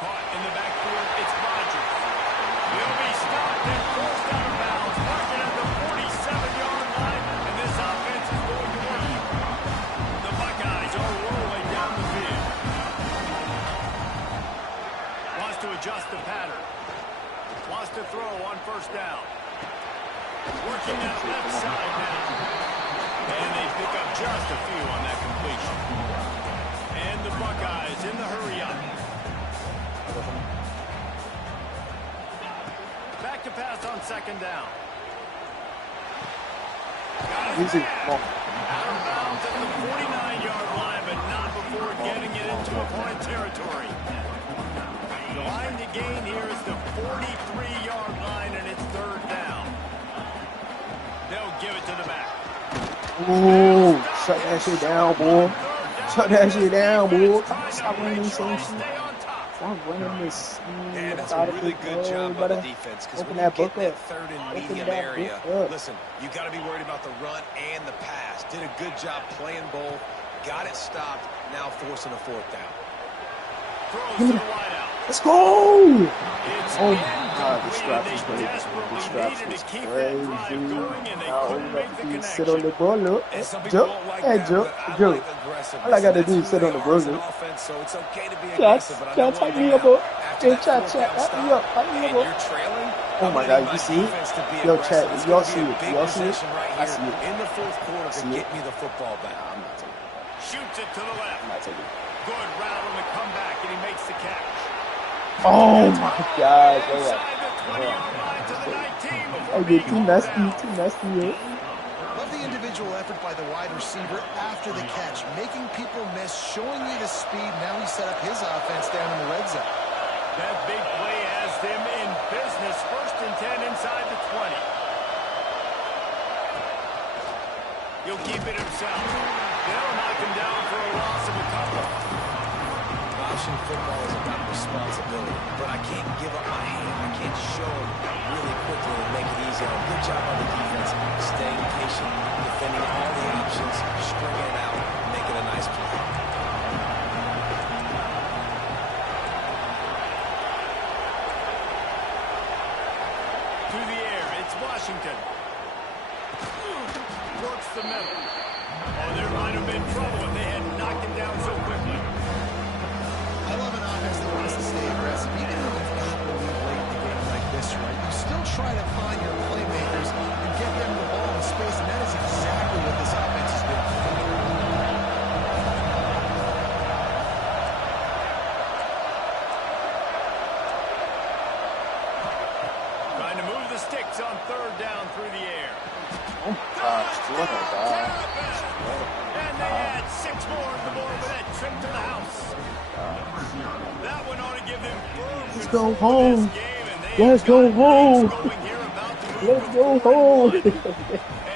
Caught in the backfield, it's Rodgers. He'll be stopped and forced out of bounds, marking at the 47-yard line, and this offense is going to work. The Buckeyes are rolling down the field. Wants to adjust the pattern. Wants to throw on first down. Working that left side now. And they pick up just a few on that completion. And the Buckeyes in the hurry up. Back to pass on second down. Got it easy. back. Out of bounds at the 49-yard line, but not before getting it into opponent territory. The line to gain here is the 43-yard line, and it's third down. They'll give it to the back. Ooh, shut that shit down, boy. Shut that shit down, boy. Stop running this shit. Stop running this. And that's a really good job by the defense. Because when you get that third and medium area, listen, you got to be worried about the run and the pass. Did a good job playing both. Got it stopped. Now forcing a fourth down. Throws to the wideout. Let's go! It's Oh my God, the strap is crazy. The strap is crazy. Now you sit on the ball, look. Jump, hey, jump. All I gotta do is sit on the ball, look. Chat, tighten me up, bro. Hey, chat, tighten me up, Oh my God, you see it? Yo, chat, y'all see it? Y'all see it? I see it. In the fourth quarter to get me the football back. I'm not taking it. Shoots it to the left. I'm not taking it. Good route on the comeback, and he makes the catch. Oh my God, Inside the 20-yard line to the 19 before I being get too hauled nasty, out. too nasty, yo. Love the individual effort by the wide receiver after the catch, making people miss, showing you the speed. Now he set up his offense down in the red zone. That big play has them in business. First and 10 inside the 20. He'll keep it himself. They'll knock him down for a loss of a couple. Coaching football is about responsibility, but I can't give up my hand. I can't show them really quickly and make it easy. Good job on the defense, staying patient, defending all the options, stringing it out, making a nice play. Through the air, it's Washington. Works the middle. Oh, there might have been trouble if they had knocked him down so quickly. I love an offense that wants to stay aggressive. Even though you've got the lead late in the game like this, right? You still try to find your playmakers and get them the ball in space, and that is exactly what this offense is doing. Trying to move the sticks on third down through the air. Oh gosh, what a gosh. And they had 6 more on the board with that trip to the house. That one ought to give them firm Let's go control of home. this game, and they Let's have go got home. things going here, about to move Let's to go 4th home. and 1.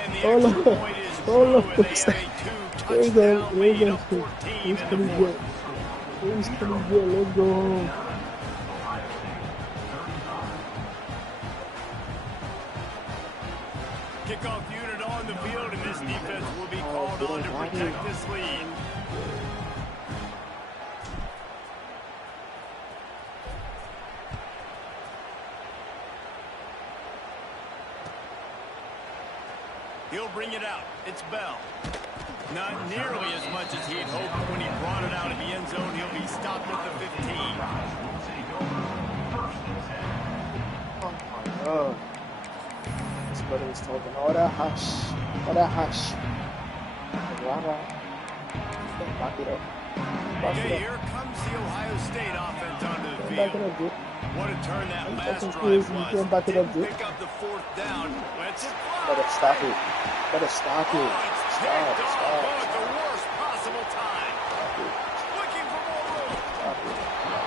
And the Hold extra on. point is Hold true, on. and they have a 2-touchdown lead of 14 He's in pretty the good. 4th. He's pretty good. Let's go home. Kickoff unit on the field, and this defense will be called on to protect this lead. He'll bring it out. It's Bell. Not nearly as much as he'd hoped when he brought it out of the end zone. He'll be stopped at the 15. Oh. Somebody was talking, order hush. Order hush. Back it up. Okay, here comes the Ohio State offense onto the Back it field. up, dude. What a turn that I'm last fucking drive crazy. was. You can't back it up, Didn't dude. pick up the 4th down. Let's Better stop it. Better stop Oh, it. it's Stop. kicked off. Stop. Oh, at the worst possible time. Stop it. Looking for more room. Stop it.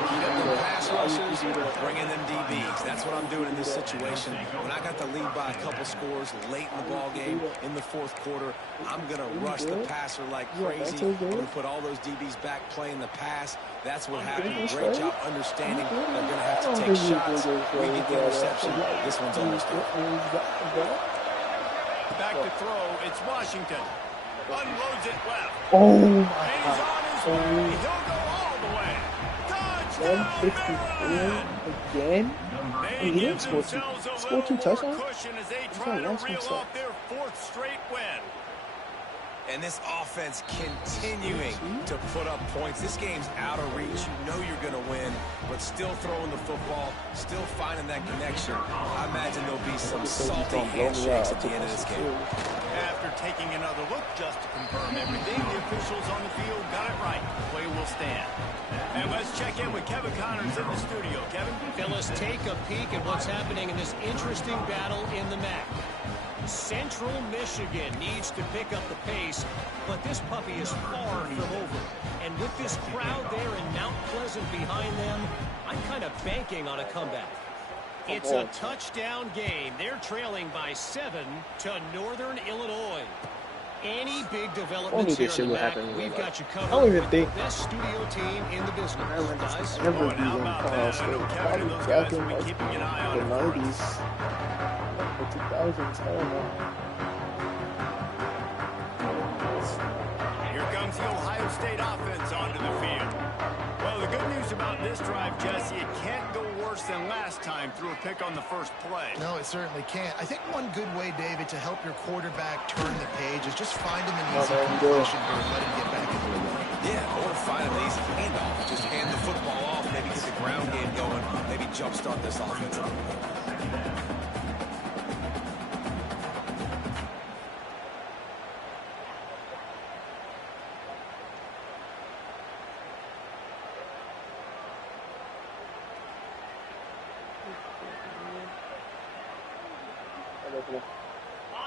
Get them pass rushers, bring in them DBs. That's what I'm doing in this situation. When I got the lead by a couple scores late in the ball game, in the 4th quarter, I'm going to rush the passer like crazy. I'm going to put all those DBs back playing the pass. That's what happened. Great job understanding they're going to have to take shots. We get the interception. This one's almost over. Back to throw. It's Washington. Unloads it left. Oh And my he's god. on his way. He'll go all the way. Touchdown, 154 Maryland. again? They He didn't give score two. themselves a Score two little more touchdowns? cushion as they He's try not to lost reel himself. off their 4th straight win. And this offense continuing to put up points. This game's out of reach. You know you're going to win, but still throwing the football, still finding that connection. I imagine there'll be some salty handshakes at the end of this game. After taking another look just to confirm everything, the officials on the field got it right. Play will stand. And let's check in with Kevin Connors in the studio. Kevin? Phyllis, take a peek at what's happening in this interesting battle in the MAC. Central Michigan needs to pick up the pace, but this puppy is far from over. And with this crowd there in Mount Pleasant behind them, I'm kind of banking on a comeback. It's a touchdown game. They're trailing by 7 to Northern Illinois. Any big developments here in the MAC, we've got you covered. I don't even think the best studio team in the business. Maryland Guys, has ever Oh, and how beaten about Ohio that? I State. know Kevin Probably and those back guys in will be like keeping an eye on the it for us. 90s. The 2000s, I don't know. Here comes the Ohio State offense onto the field. Well, the good news about this drive, Jesse, it can't go worse than last time through a pick on the first play. No, it certainly can't. I think one good way, David, to help your quarterback turn the page is just find him an easy completion here and let him get back into the run. Yeah, or find an easy handoff. Just hand the football off, maybe get the ground game going, maybe jumpstart this offense a little bit.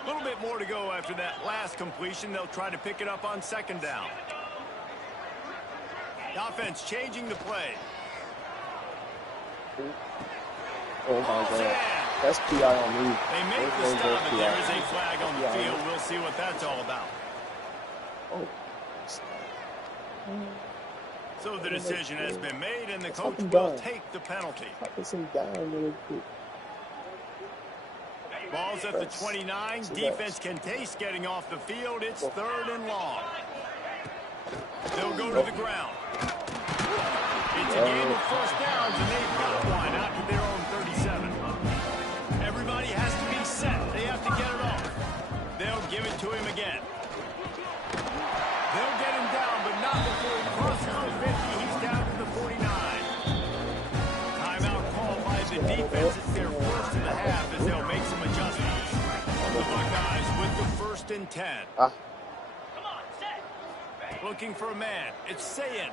A little bit more to go after that last completion. They'll try to pick it up on 2nd down. The offense changing the play. Oh my god. That's PI on me. They make the stop, and there is a flag on the field. We'll see what that's all about. Oh. So the decision has been made, and the Let's coach help him will down. take the penalty. Cut this thing down really quick. Ball's at the 29. Defense can taste getting off the field. It's 3rd and long. They'll go to the ground. It's a game of first downs, and they've got one out to their own 37. Everybody has to be set. They have to get it off. They'll give it to him again. They'll get him down, but not before he crosses the 50. He's down to the 49. Timeout called by the defense. It's their first of the half as they'll make some adjustments. The Buckeyes with the 1st and 10. Looking for a man. It's Sayin.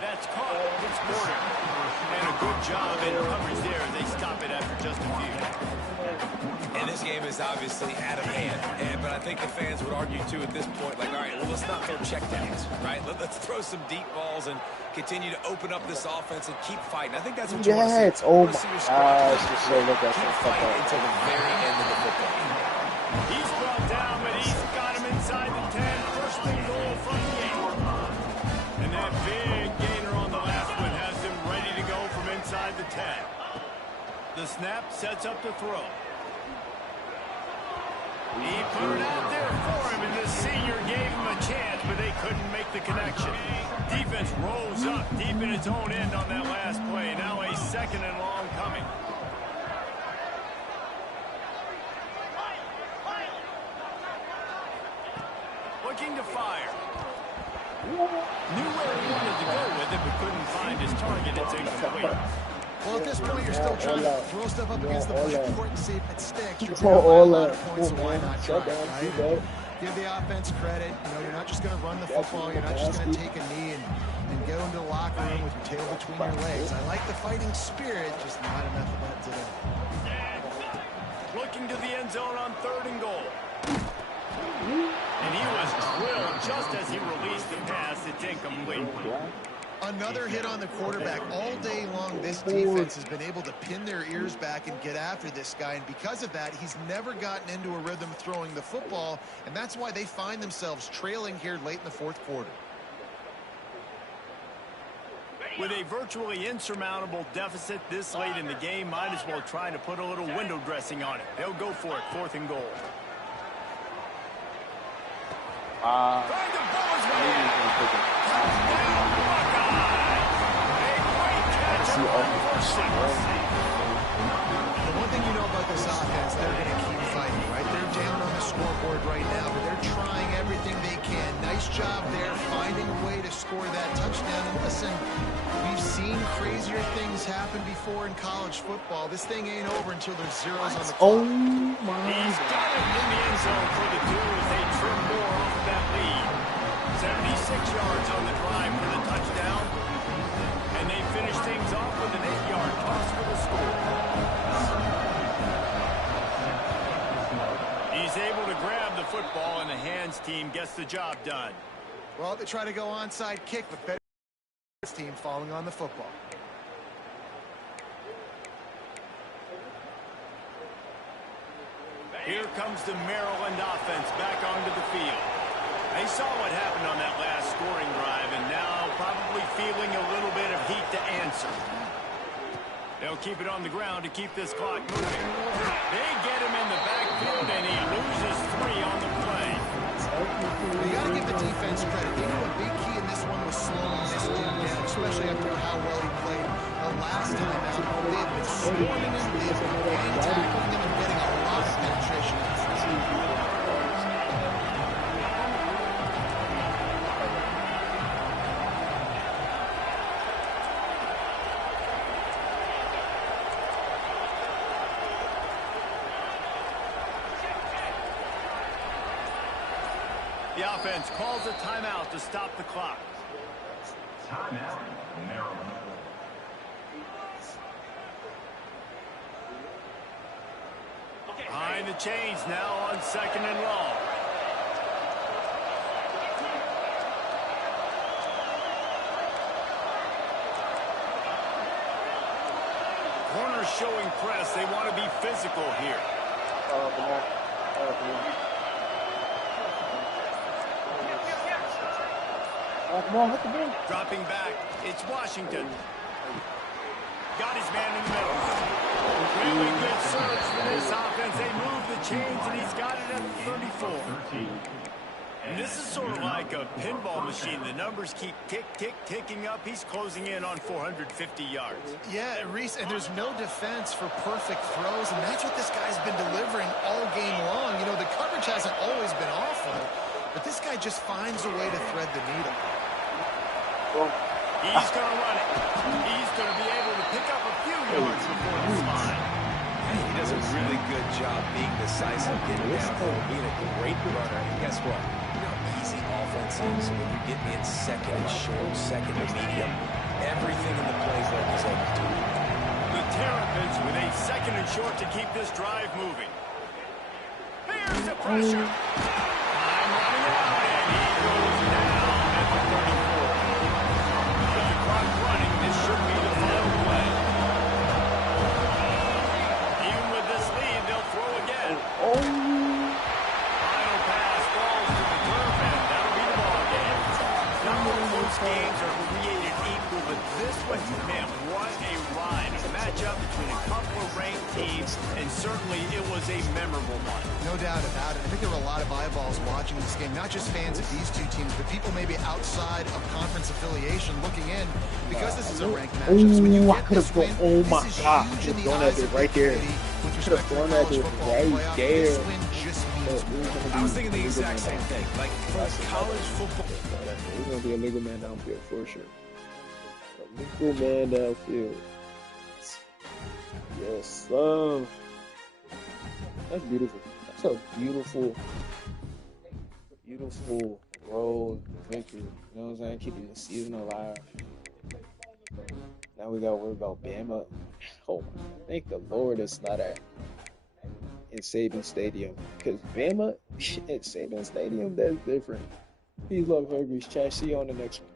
That's caught. It's Porter. And a good job in coverage there. They stop it after just a few. And this game is obviously out of hand. But I think the fans would argue, too, at this point, like, all right, well, let's not throw checkdowns, right? Let's throw some deep balls and continue to open up this offense and keep fighting. I think that's what you want to see. Yes, oh my gosh, you're so look at Keep fighting until the very end of the football. He's brought down, but he's got him inside the 10. 1st and goal from the 8. And that big gainer on the last one has him ready to go from inside the 10. The snap sets up the throw. He put it out there for him, and the senior gave him a chance, but they couldn't make the connection. Defense rose up deep in its own end on that last play. Now a 2nd and long coming. Looking to fire. Knew where he wanted to go with it, but couldn't find his target. It's incomplete. Well, at this point, you're still trying to throw stuff up against the court and see if it sticks. You're Oh, a lot Ola. of points, so why not try, Shut down, right? go. Give the offense credit. You know, you're not just going to run the football. You're not just going to take a knee and go into the locker room with your tail between your legs. I like the fighting spirit, just not enough of that today. Looking to the end zone on 3rd and goal. And he was drilled just as he released the pass. It's incomplete. Another hit on the quarterback. All day long, this defense has been able to pin their ears back and get after this guy, and because of that, he's never gotten into a rhythm throwing the football, and that's why they find themselves trailing here late in the 4th quarter. With a virtually insurmountable deficit this late in the game, might as well try to put a little window dressing on it. They'll go for it, 4th and goal. Trying to blow his way out. Touchdown, Buckeyes! A great catch for 6. The one thing you know about this offense, they're going to keep fighting, right? They're down on the scoreboard right now, but they're trying everything they can. Nice job there, finding a way to score that touchdown. And listen, we've seen crazier things happen before in college football. This thing ain't over until there's zeros on the clock. Oh my He's got it in the end zone for the 2 as they trim more off of that lead. 76 yards on the drive for the touchdown. And they finish things off with an 8-yard toss for the score. He's able to grab the football, and the hands team gets the job done. Well, they try to go onside kick, but better team falling on the football. Here comes the Maryland offense back onto the field. They saw what happened on that last scoring drive, and now probably feeling a little bit of heat to answer. They'll keep it on the ground to keep this clock moving. They get him in the backfield, and he loses 3 on the play. You got to give the defense credit. They knew a big key in this one was slowing this dude down, especially after how well he played the last time out. They have been swarming him, they have been gang tackling him, and getting a lot of penetration. The offense calls a timeout to stop the clock. Timeout, Maryland. Behind the chains now on 2nd and long. Corners showing press. They want to be physical here. Oh, come on, hit the ball. Dropping back, it's Washington. Got his man in the middle. Really good surge for this offense. They move the chains, and he's got it at 34. And this is sort of like a pinball machine. The numbers keep ticking up. He's closing in on 450 yards. Yeah, Reese, and there's no defense for perfect throws, and that's what this guy's been delivering all game long. You know, the coverage hasn't always been awful, but this guy just finds a way to thread the needle. He's going to run it. He's going to be able to pick up a few yards before this line. He does a really good job being decisive, getting downhill, being a great runner. And guess what? You know how easy offense is when you get in second and short, second and medium. Everything in the plays like he's able to do. The Terrapins with a second and short to keep this drive moving. Here's the pressure. I'm running out, and he goes down at the 34. With the clock running, this should be the final play. Even with this lead, they'll throw again. Final pass falls to the turf, and that'll be the ball game. Not more close games are created equal, but this one, man, what a ride. A matchup between a couple of ranked teams, and certainly it was a memorable one. No doubt about it. I think there were a lot of eyeballs watching this game, not just fans of these two teams, but people maybe outside of conference affiliation looking in, because this is a ranked matchup. So when you get this win, this is huge in the eyes of the committee with respect to the college football playoff. This win just means more. I was thinking the exact same thing. Like, for college football. He's going to be a legal man downfield for sure. A legal man downfield. Yes, that's beautiful. That's a beautiful road victory. You know what I'm saying? Keeping the season alive. Now we got to worry about Bama. Oh, thank the Lord it's not in Saban Stadium. Because Bama at Saban Stadium, that's different. Peace, love, Huggies. Chat. See you on the next one.